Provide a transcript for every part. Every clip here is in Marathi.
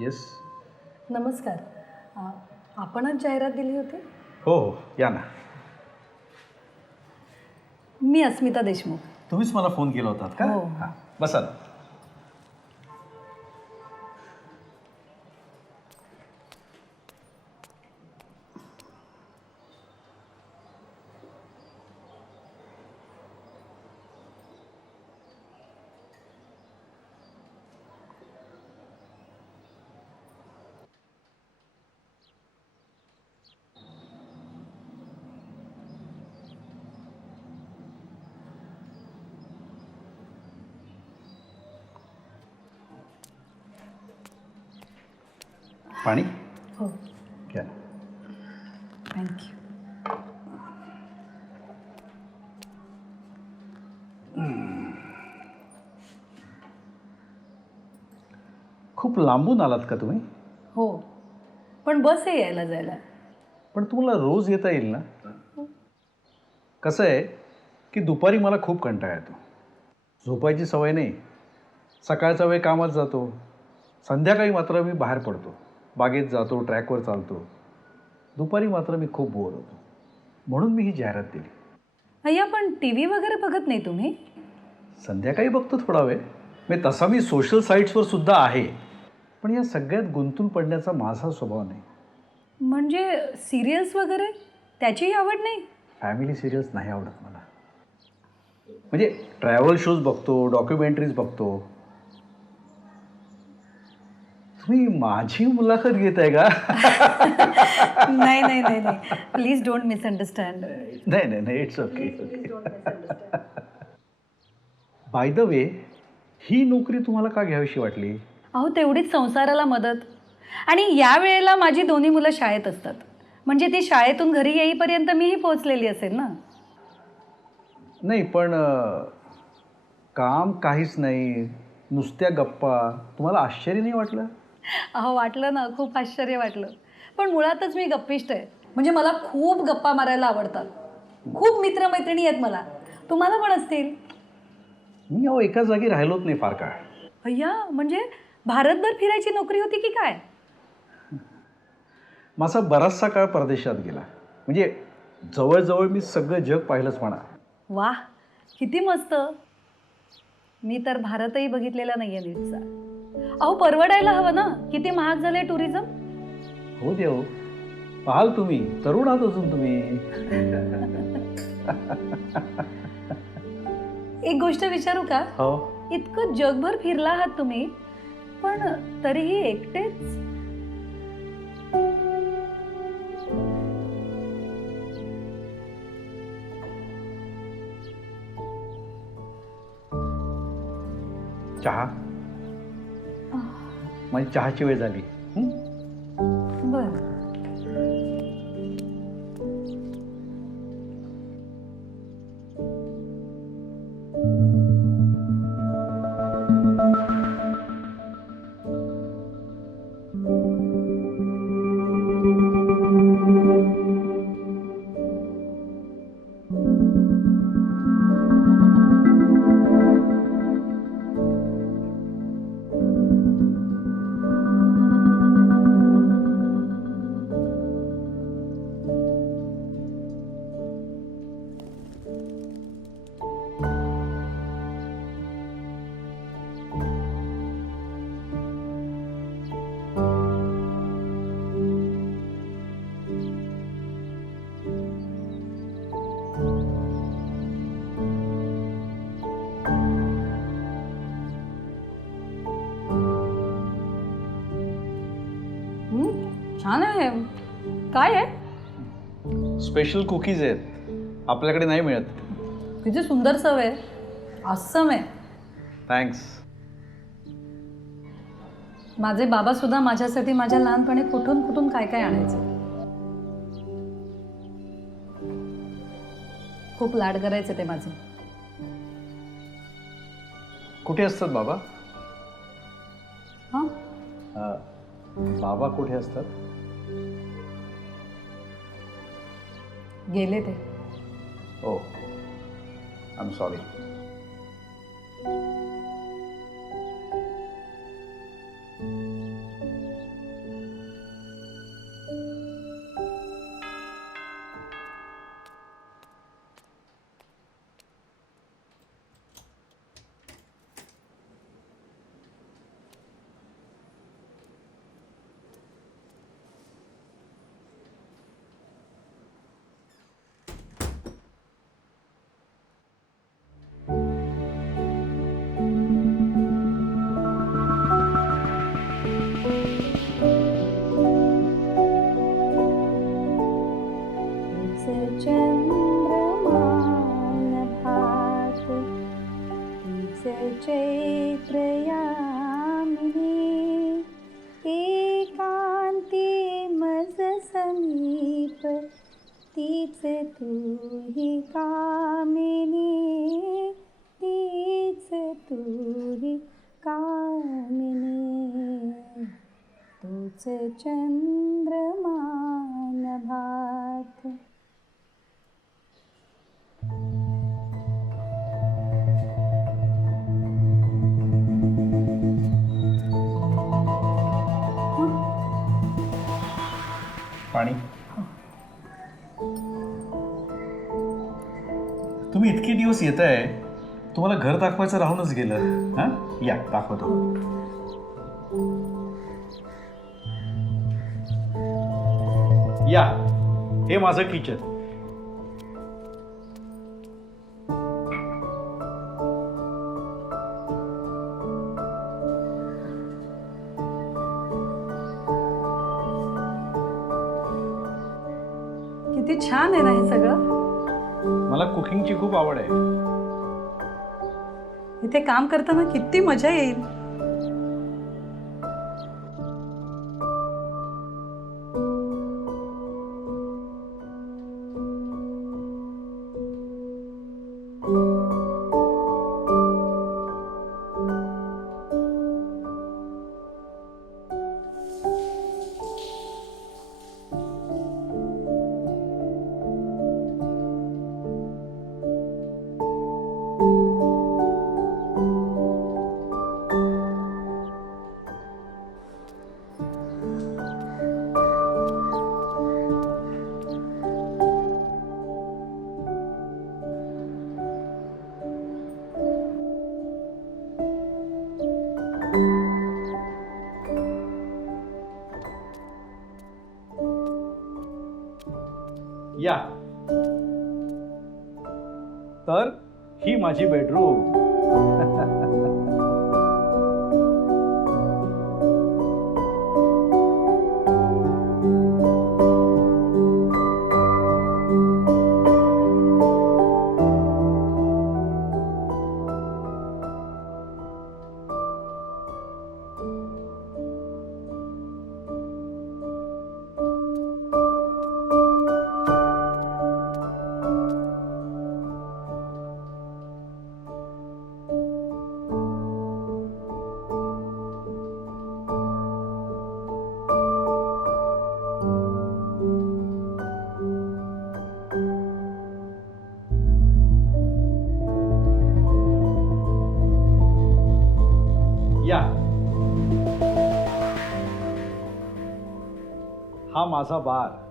येस. नमस्कार. आपणच जाहिरात दिली होती? हो हो, या ना. मी अस्मिता देशमुख. तुम्हीच मला फोन केला होतात का? हो. हां, बसा ना. पाणी हो, घ्या. थँक्यू. खूप लांबून आलात का तुम्ही? हो, पण बस आहे यायला जायला. पण तुम्हाला रोज येता येईल ना? कसं आहे की दुपारी मला खूप कंटाळा येतो. झोपायची सवय नाही. सकाळचा वेळ कामात जातो. संध्याकाळी मात्र मी बाहेर पडतो. बागेत जातो, ट्रॅकवर चालतो. दुपारी मात्र मी खूप बोर होतो. म्हणून मी ही जाहिरात दिली. अय्या, पण टी व्ही वगैरे बघत नाही तुम्ही? संध्याकाळी बघतो थोडा वेळ. म्हणजे तसा मी सोशल साईट्सवर सुद्धा आहे. पण या सगळ्यात गुंतून पडण्याचा माझा स्वभाव नाही. म्हणजे सिरियल्स वगैरे त्याचीही आवड नाही? फॅमिली सिरियल्स नाही आवडत मला. म्हणजे ट्रॅव्हल शोज बघतो, डॉक्युमेंटरीज बघतो. तुम्ही माझी मुलाखत घेताय का? नाही नाही नाही नाही, प्लीज डोंट मिसअंडरस्टँड. नाही नाही नाही, it's okay. By the way, ही नोकरी तुम्हाला का घ्यावीशी वाटली? अहो, तेवढीच संसाराला मदत. आणि या वेळेला माझी दोन्ही मुलं शाळेत असतात. म्हणजे ती शाळेतून घरी येईपर्यंत मीही पोहोचलेली असेल ना. नाही पण काम काहीच नाही, नुसत्या गप्पा. तुम्हाला आश्चर्य नाही वाटलं? अहो, वाटलं ना, खूप आश्चर्य वाटलं. पण मुळातच मी गप्पिष्ट आहे. म्हणजे मला खूप गप्पा मारायला आवडतात. खूप मित्रमैत्रिणी आहेत मला. तुम्हाला पण असतील? मी अहो एका जागी राहिलोच नाही फार काळ. अय्या, म्हणजे भारतभर फिरायची नोकरी होती की काय? माझा बराचसा काळ परदेशात गेला. म्हणजे जवळजवळ मी सगळं जग पाहिलंच म्हणा. वाह, किती मस्त. मी तर भारतही बघितलेला नाहीये नीटचा. अहो, परवडायला हवं ना. किती महाग झालंय टुरिझम. हो देव, पाहाल तुम्ही, तरुण आहात अजून तुम्ही. एक गोष्ट विचारू का? हो. इतकं जगभर फिरला आहात तुम्ही, पण तरीही एकटेच? चहा? माझी चहाची वेळ झाली. बर. छान आहे. काय आहे? स्पेशल कुकीज आहेत, आपल्याकडे नाही मिळत. किती सुंदर चव आहे. अस्सम आहे. थँक्स. माझे बाबा सुद्धा माझ्यासाठी माझ्या लहानपणी कुठून कुठून काय काय आणायचे. खूप लाड करायचे ते माझे. कुठे असतात बाबा? हां, बाबा कुठे असतात? गेले ते. ओ, आय एम सॉरी. चैत्र यामिनी एकांती मज समीप तीच तू ही कामिनी तीच तू ही कामिनी तूच चंद्रमान भात. पाणी. तुम्ही इतके दिवस येत आहे, तुम्हाला घर दाखवायचं राहूनच गेलं. हां, या दाखवतो. या, हे माझं किचन. किती छान आहे ना हे सगळं. मला कुकिंगची खूप आवड आहे. इथे काम करताना किती मजा येईल. या, तर ही माझी बेडरूम. या, हा माझा बार.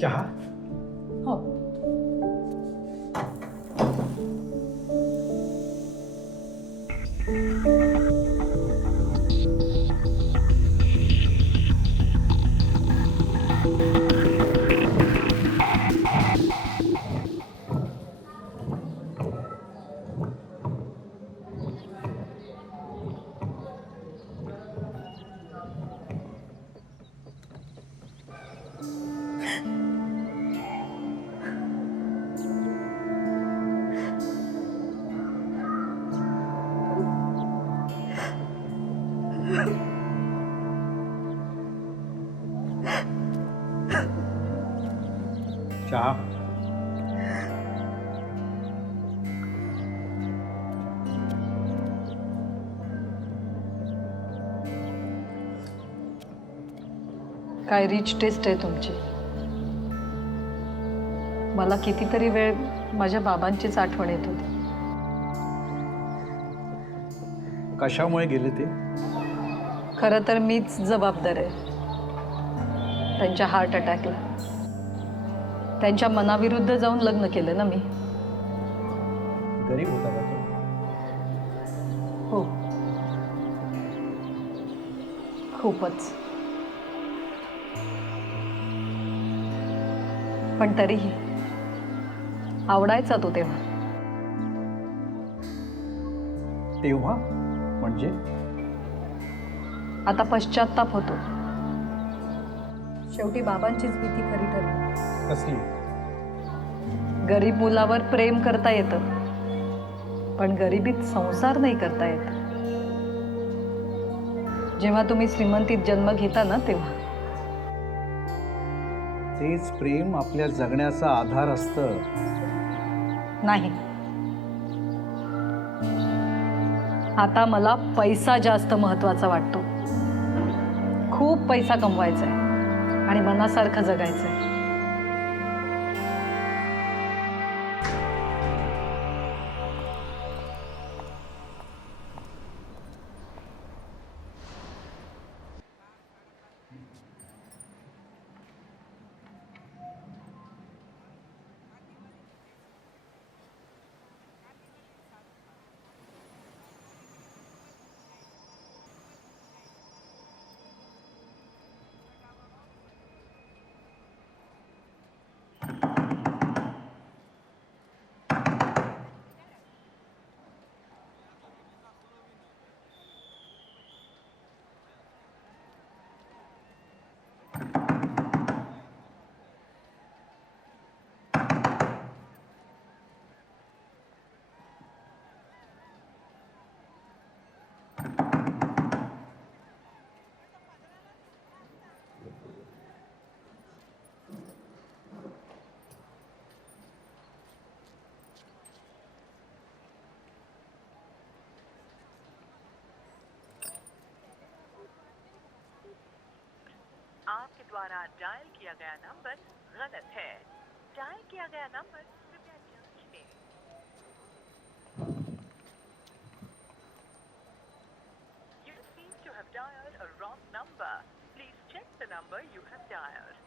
चहा. हो. चहा. काय रिच टेस्ट आहे तुमची. मला कितीतरी वेळ माझ्या बाबांचीच आठवण येत होती. कशामुळे गेले ते? खरं तर मीच जबाबदार आहे त्यांच्या हार्ट अटॅकला. त्यांच्या मनाविरुद्ध जाऊन लग्न केलं ना मी. गरीब होता का तो? हो, खूपच. पण तरीही आवडायचा तो तेव्हा. तेव्हा म्हणजे? आता पश्चात्ताप होतो. शेवटी बाबांचीच भीती खरी ठरली. कसली? गरीब मुलावर प्रेम करता येतं, पण गरिबीत संसार नाही करता येत. जेव्हा तुम्ही श्रीमंतीत जन्म घेता ना तेव्हा. तेच प्रेम आपल्या जगण्याचा आधार असतं. नाही, आता मला पैसा जास्त महत्वाचा वाटतो. खूप पैसा कमवायचा आहे आणि मनासारखं जगायचं आहे. आपके द्वारा डायल किया गया नंबर गलत है. डायल किया गया नंबर कृपया जांच लें. You seem to have dialed a wrong number. Please check the number you have dialed.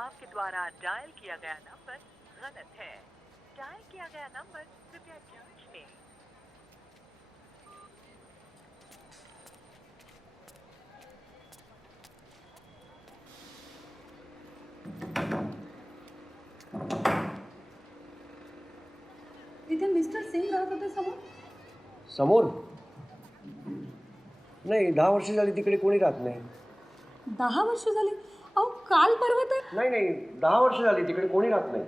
आपके द्वारा डायल किया गया नंबर गलत है. डायल किया गया नंबर कृपया जांच लें. तिथे मिस्टर सिंग राहत होते समोर. समोर नाही, 10 वर्ष झाली तिकडे कोणी राहत नाही. 10 वर्ष झाली. अहो काल परवा तर. नाही नाही, 10 वर्ष झाली तिकडे कोणी राहत नाही.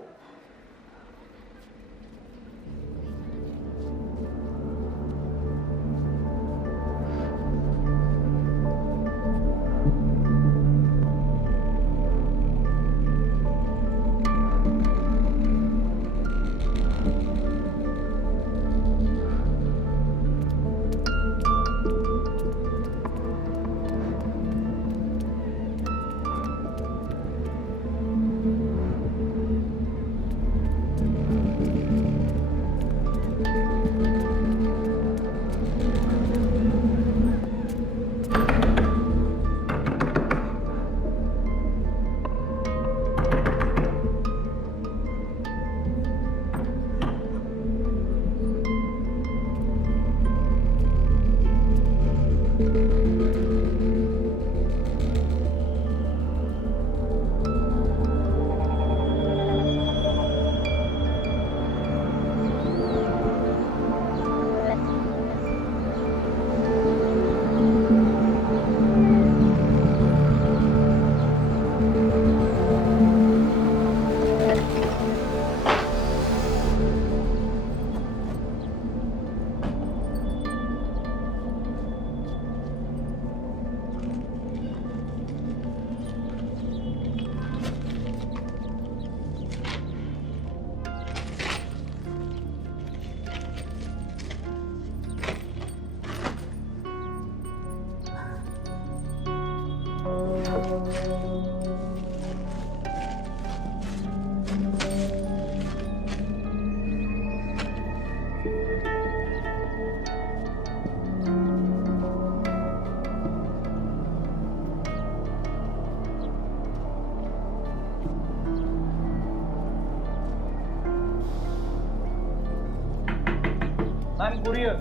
I'm courier.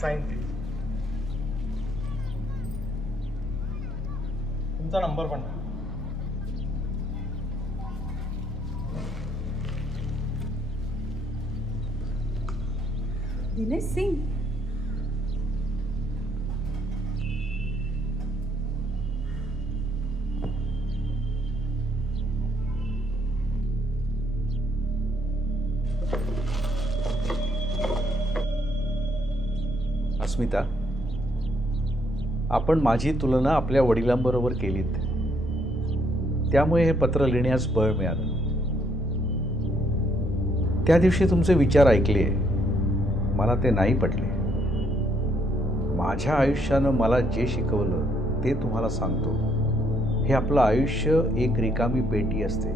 Sign please. तुमचा नंबर पण. दिनेश सिंग. अस्मिता, आपण माझी तुलना आपल्या वडिलांबरोबर केलीत, त्यामुळे हे पत्र लिहिण्यास बळ मिळालं. त्या दिवशी तुमचे विचार ऐकले, मला ते नाही पटले. माझ्या आयुष्यानं मला जे शिकवलं ते तुम्हाला सांगतो. हे आपलं आयुष्य एक रिकामी पेटी असते.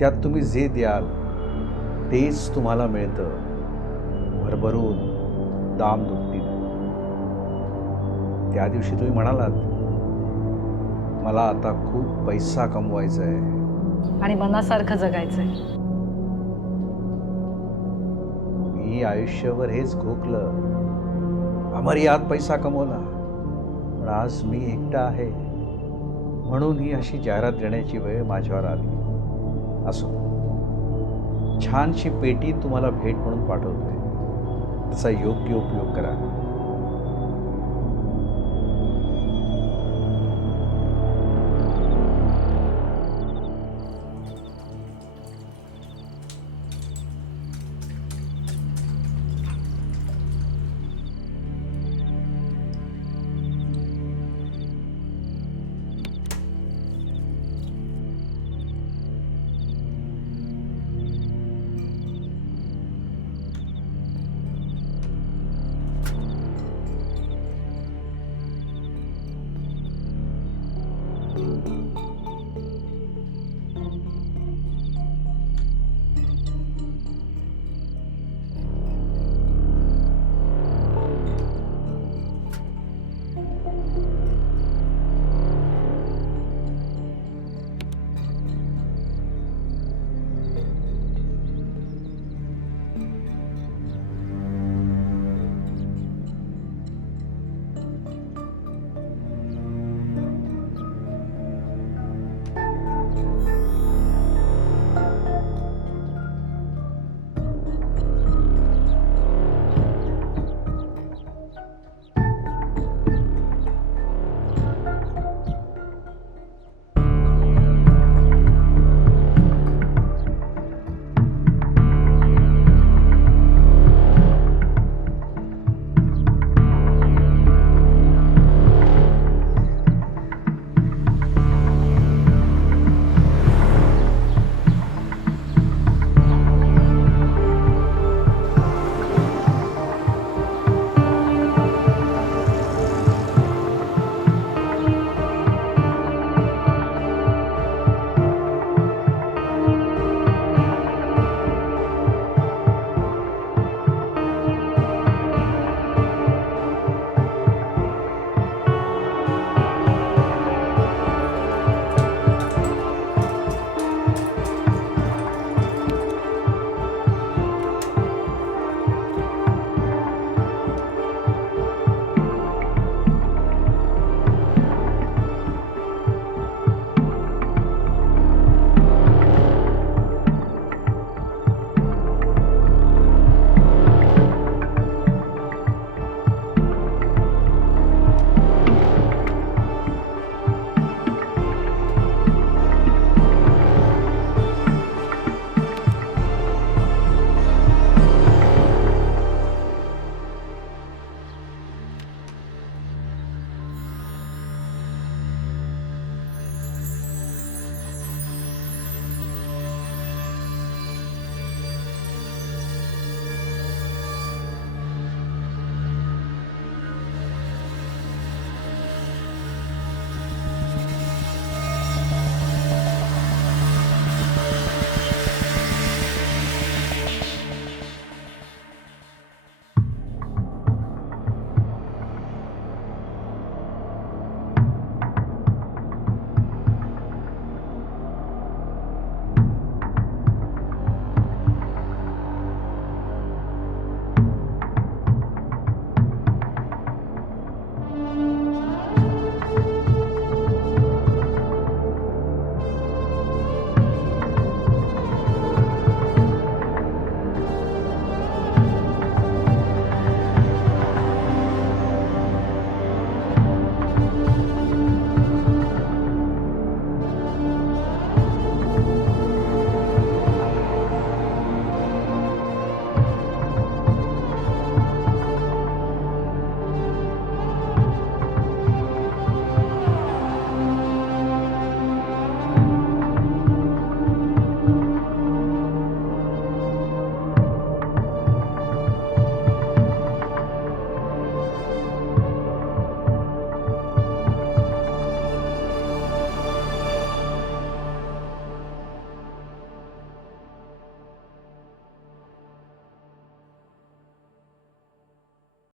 त्यात तुम्ही जे द्याल तेच तुम्हाला मिळतं, भरभरून, दामदुपटीनं. त्या दिवशी तुम्ही म्हणालात, मला आता खूप पैसा कमवायचा आहे आणि मनासारखं जगायचंय. मी आयुष्यभर हेच घोकलं, अमर्याद पैसा कमवला, पण आज मी एकटा आहे म्हणून ही अशी जाहिरात देण्याची वेळ माझ्यावर आली. असो, छानशी पेटी तुम्हाला भेट म्हणून पाठवतोय, त्याचा योग्य उपयोग करा.